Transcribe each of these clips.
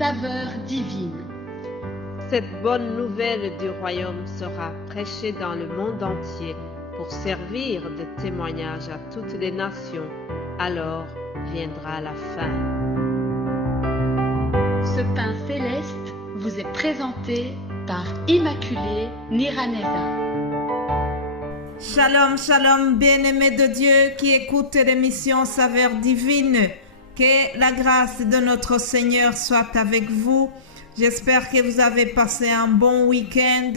saveur divine. Cette bonne nouvelle du royaume sera prêchée dans le monde entier pour servir de témoignage à toutes les nations. Alors viendra la fin. Ce pain céleste vous est présenté par Immaculée Niraneza. Shalom, shalom, bien-aimés de Dieu qui écoutent l'émission Saveur Divine. Que la grâce de notre Seigneur soit avec vous. J'espère que vous avez passé un bon week-end.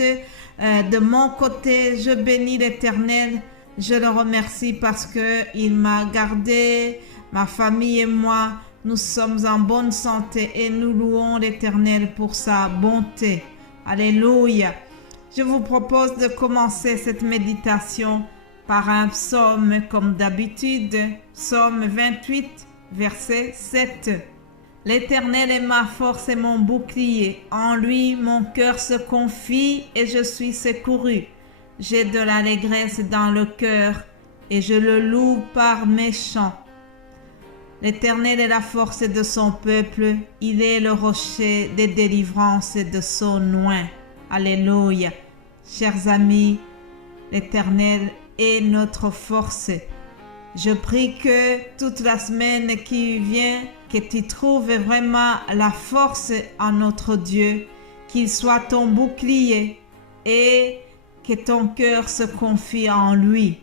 De mon côté, je bénis l'Éternel. Je le remercie parce qu'il m'a gardé, ma famille et moi. Nous sommes en bonne santé et nous louons l'Éternel pour sa bonté. Alléluia. Je vous propose de commencer cette méditation par un psaume comme d'habitude. Psaume 28, verset 7. L'Éternel est ma force et mon bouclier. En lui, mon cœur se confie et je suis secouru. J'ai de l'allégresse dans le cœur et je le loue par mes chants. L'Éternel est la force de son peuple. Il est le rocher des délivrances de son oint. Alléluia. Chers amis, l'Éternel est notre force. Je prie que toute la semaine qui vient, que tu trouves vraiment la force en notre Dieu, qu'il soit ton bouclier et que ton cœur se confie en lui.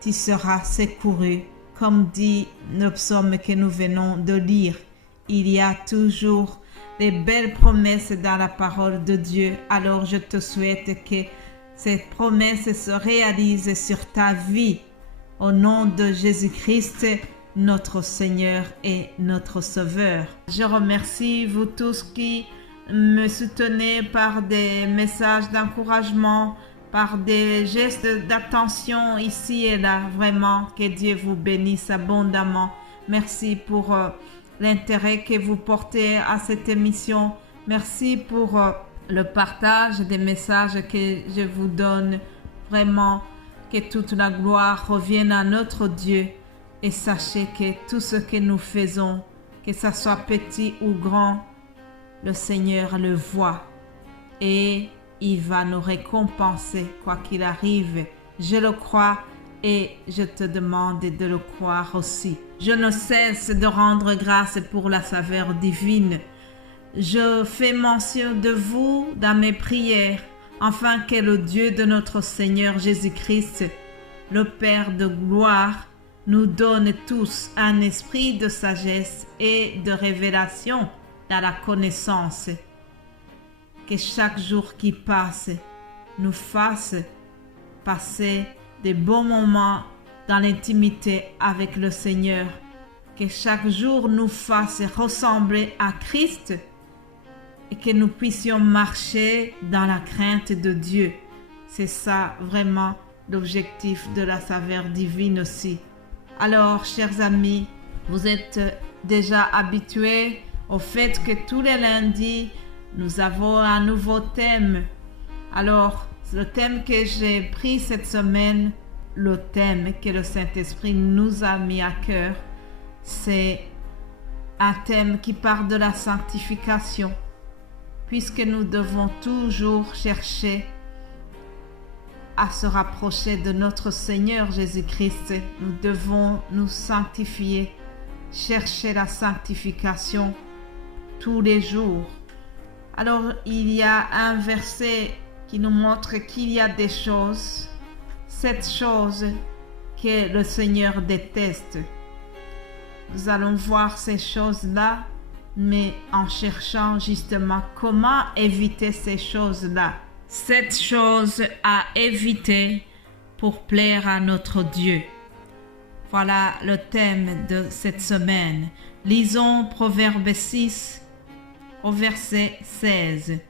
Tu seras secouru. Comme dit le psaume que nous venons de lire, il y a toujours des belles promesses dans la parole de Dieu. Alors je te souhaite que ces promesses se réalisent sur ta vie. Au nom de Jésus-Christ, notre Seigneur et notre Sauveur. Je remercie vous tous qui me soutenez par des messages d'encouragement, par des gestes d'attention ici et là. Vraiment, que Dieu vous bénisse abondamment. Merci pour l'intérêt que vous portez à cette émission. Merci pour le partage des messages que je vous donne. Vraiment, que toute la gloire revienne à notre Dieu. Et sachez que tout ce que nous faisons, que ça soit petit ou grand, le Seigneur le voit. Et il va nous récompenser quoi qu'il arrive. Je le crois et je te demande de le croire aussi. Je ne cesse de rendre grâce pour la saveur divine. Je fais mention de vous dans mes prières, afin que le Dieu de notre Seigneur Jésus-Christ, le Père de gloire, nous donne tous un esprit de sagesse et de révélation dans la connaissance. Que chaque jour qui passe nous fasse passer de bons moments dans l'intimité avec le Seigneur. Que chaque jour nous fasse ressembler à Christ et que nous puissions marcher dans la crainte de Dieu. C'est ça vraiment l'objectif de la saveur divine aussi. Alors, chers amis, vous êtes déjà habitués au fait que tous les lundis, nous avons un nouveau thème. Alors, le thème que j'ai pris cette semaine, le thème que le Saint-Esprit nous a mis à cœur, c'est un thème qui parle de la sanctification. Puisque nous devons toujours chercher à se rapprocher de notre Seigneur Jésus-Christ, nous devons nous sanctifier, chercher la sanctification tous les jours. Alors, il y a un verset qui nous montre qu'il y a des choses, 7 choses que le Seigneur déteste. Nous allons voir ces choses-là, mais en cherchant justement comment éviter ces choses-là. 7 choses à éviter pour plaire à notre Dieu. Voilà le thème de cette semaine. Lisons Proverbe 6 au verset 16.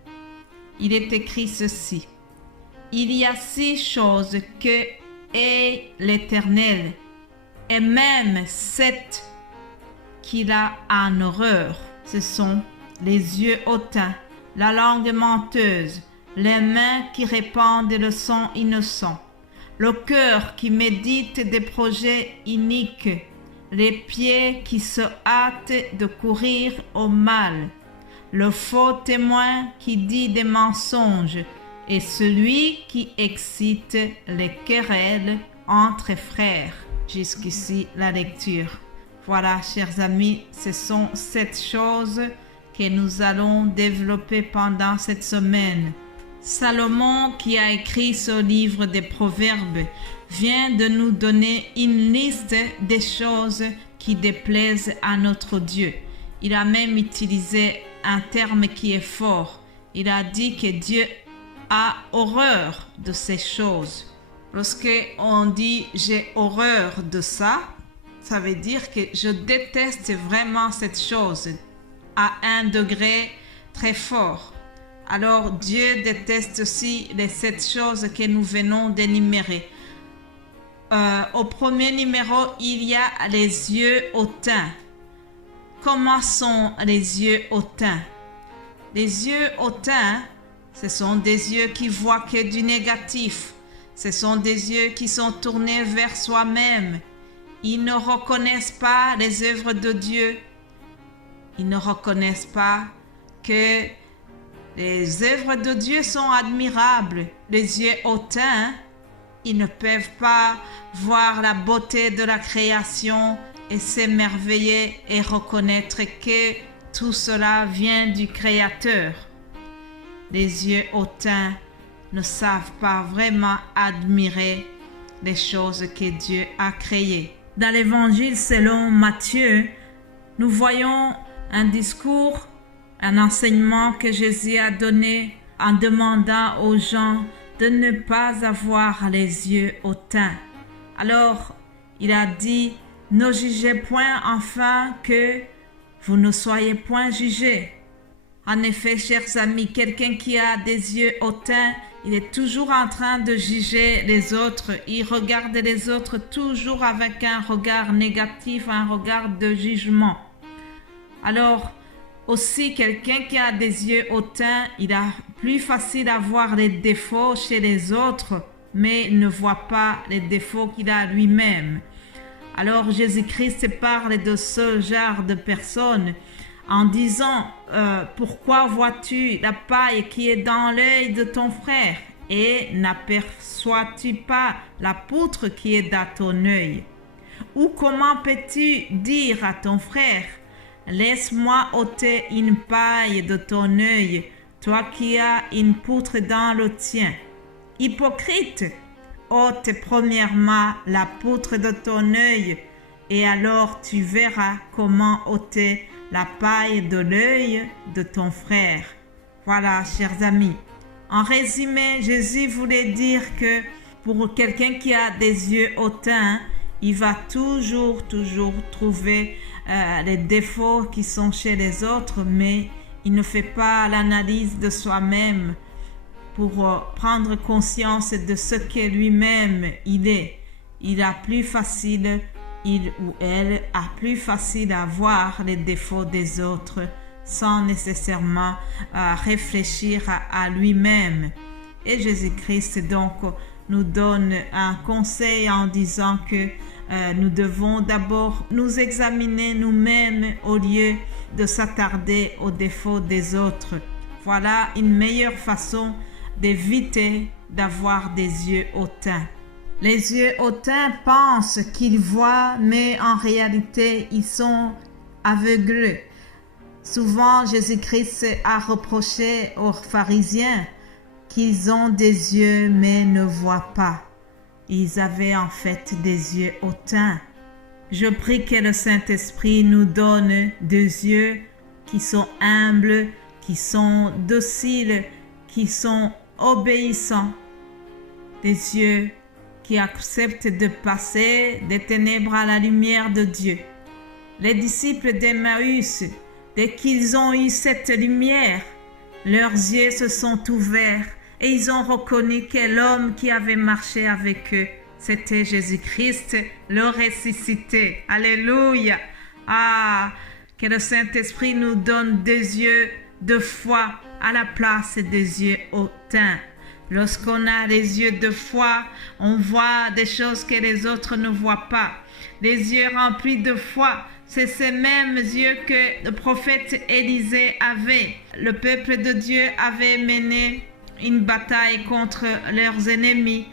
Il est écrit ceci. Il y a 6 choses que hait l'Éternel, et même 7 qu'il a en horreur. Ce sont les yeux hautains, la langue menteuse, les mains qui répandent le sang innocent, le cœur qui médite des projets iniques, les pieds qui se hâtent de courir au mal, le faux témoin qui dit des mensonges et celui qui excite les querelles entre frères. Jusqu'ici la lecture. Voilà, chers amis, ce sont 7 choses que nous allons développer pendant cette semaine. Salomon, qui a écrit ce livre des Proverbes, vient de nous donner une liste des choses qui déplaisent à notre Dieu. Il a même utilisé un terme qui est fort. Il a dit que Dieu a horreur de ces choses. Lorsque on dit « j'ai horreur de ça », ça veut dire que je déteste vraiment cette chose à un degré très fort. Alors Dieu déteste aussi les 7 choses que nous venons d'énumérer. Au premier numéro, il y a les yeux hautains. Comment sont les yeux hautains? Les yeux hautains, ce sont des yeux qui voient que du négatif. Ce sont des yeux qui sont tournés vers soi-même. Ils ne reconnaissent pas les œuvres de Dieu. Ils ne reconnaissent pas que les œuvres de Dieu sont admirables. Les yeux hautains, ils ne peuvent pas voir la beauté de la création et s'émerveiller et reconnaître que tout cela vient du Créateur. Les yeux hautains ne savent pas vraiment admirer les choses que Dieu a créées. Dans l'évangile selon Matthieu, nous voyons un discours, un enseignement que Jésus a donné en demandant aux gens de ne pas avoir les yeux hautains. Alors, il a dit, ne jugez point afin que vous ne soyez point jugés. En effet, chers amis, quelqu'un qui a des yeux hautains, il est toujours en train de juger les autres. Il regarde les autres toujours avec un regard négatif, un regard de jugement. Alors, aussi, quelqu'un qui a des yeux hautains, il a plus facile à voir les défauts chez les autres, mais il ne voit pas les défauts qu'il a lui-même. Alors, Jésus-Christ parle de ce genre de personnes en disant pourquoi vois-tu la paille qui est dans l'œil de ton frère et n'aperçois-tu pas la poutre qui est dans ton œil? Ou comment peux-tu dire à ton frère, laisse-moi ôter une paille de ton œil, toi qui as une poutre dans le tien? Hypocrite, ôte premièrement la poutre de ton œil, et alors tu verras comment ôter la paille de l'œil de ton frère. Voilà, chers amis. En résumé, Jésus voulait dire que pour quelqu'un qui a des yeux hautains, il va toujours trouver les défauts qui sont chez les autres, mais il ne fait pas l'analyse de soi-même pour prendre conscience de ce que lui-même il est. Il a plus facile, il ou elle a plus facile à voir les défauts des autres sans nécessairement réfléchir à lui-même. Et Jésus-Christ donc nous donne un conseil en disant que nous devons d'abord nous examiner nous-mêmes au lieu de s'attarder aux défauts des autres. Voilà une meilleure façon d'éviter d'avoir des yeux hautains. Les yeux hautains pensent qu'ils voient, mais en réalité, ils sont aveugles. Souvent, Jésus-Christ a reproché aux pharisiens qu'ils ont des yeux, mais ne voient pas. Ils avaient en fait des yeux hautains. Je prie que le Saint-Esprit nous donne des yeux qui sont humbles, qui sont dociles, qui sont obéissants. Des yeux qui acceptent de passer des ténèbres à la lumière de Dieu. Les disciples d'Emmaüs, dès qu'ils ont eu cette lumière, leurs yeux se sont ouverts et ils ont reconnu que l'homme qui avait marché avec eux, c'était Jésus-Christ, le ressuscité. Alléluia! Ah, que le Saint-Esprit nous donne des yeux de foi à la place des yeux hautains. Lorsqu'on a les yeux de foi, on voit des choses que les autres ne voient pas. Les yeux remplis de foi C'est ces mêmes yeux que le prophète Élisée avait. Le peuple de Dieu avait mené une bataille contre leurs ennemis.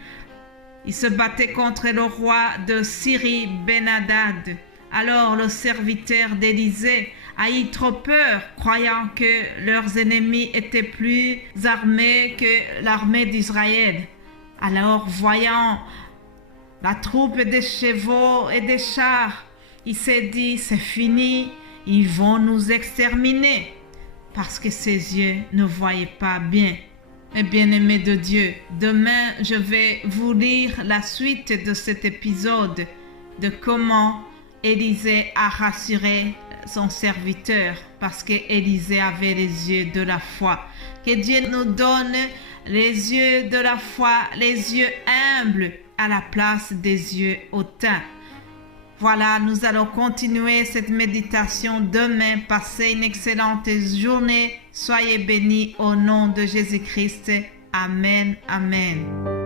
Ils se battaient contre le roi de Syrie, Ben-Hadad. Alors le serviteur d'Élisée a eu trop peur, croyant que leurs ennemis étaient plus armés que l'armée d'Israël. Alors, voyant la troupe des chevaux et des chars, il s'est dit, c'est fini, ils vont nous exterminer, parce que ses yeux ne voyaient pas bien. Mes bien-aimés de Dieu, demain, je vais vous lire la suite de cet épisode de comment Élisée a rassuré son serviteur parce qu'Élisée avait les yeux de la foi. Que Dieu nous donne les yeux de la foi, les yeux humbles à la place des yeux hautains. Voilà, nous allons continuer cette méditation demain. Passez une excellente journée. Soyez bénis au nom de Jésus-Christ. Amen. Amen.